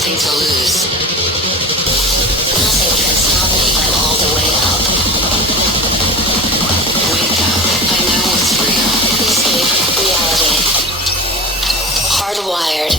nothing to lose. Nothing can stop me. I'm all the way up. Wake up. I know what's real. Escape reality. Hardwired.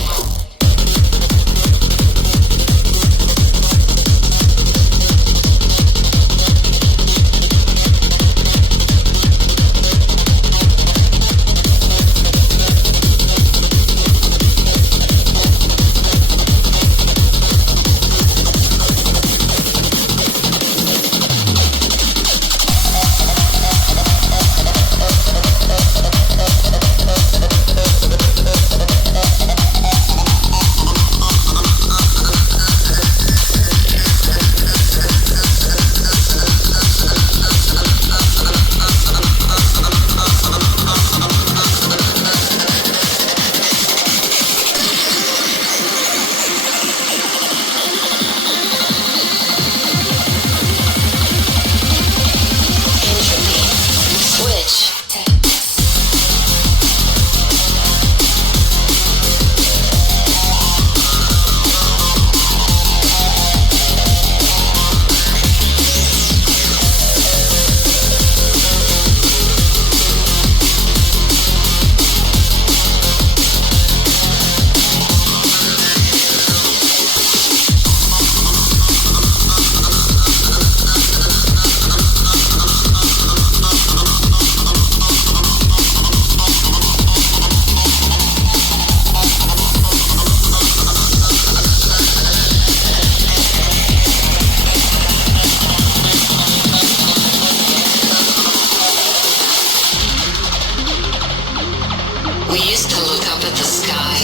We used to look up at the sky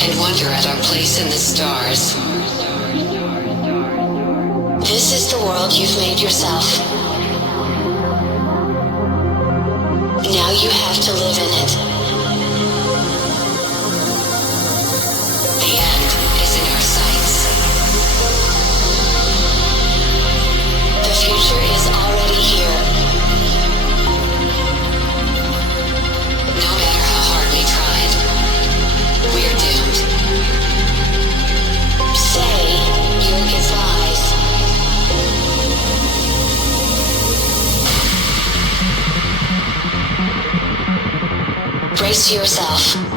and wonder at our place in the stars. This is the world you've made yourself. Now you have to live in it. The end is in our sights. The future is already here. No matter how hard we tried, we're doomed. Say your goodbyes. Brace yourself.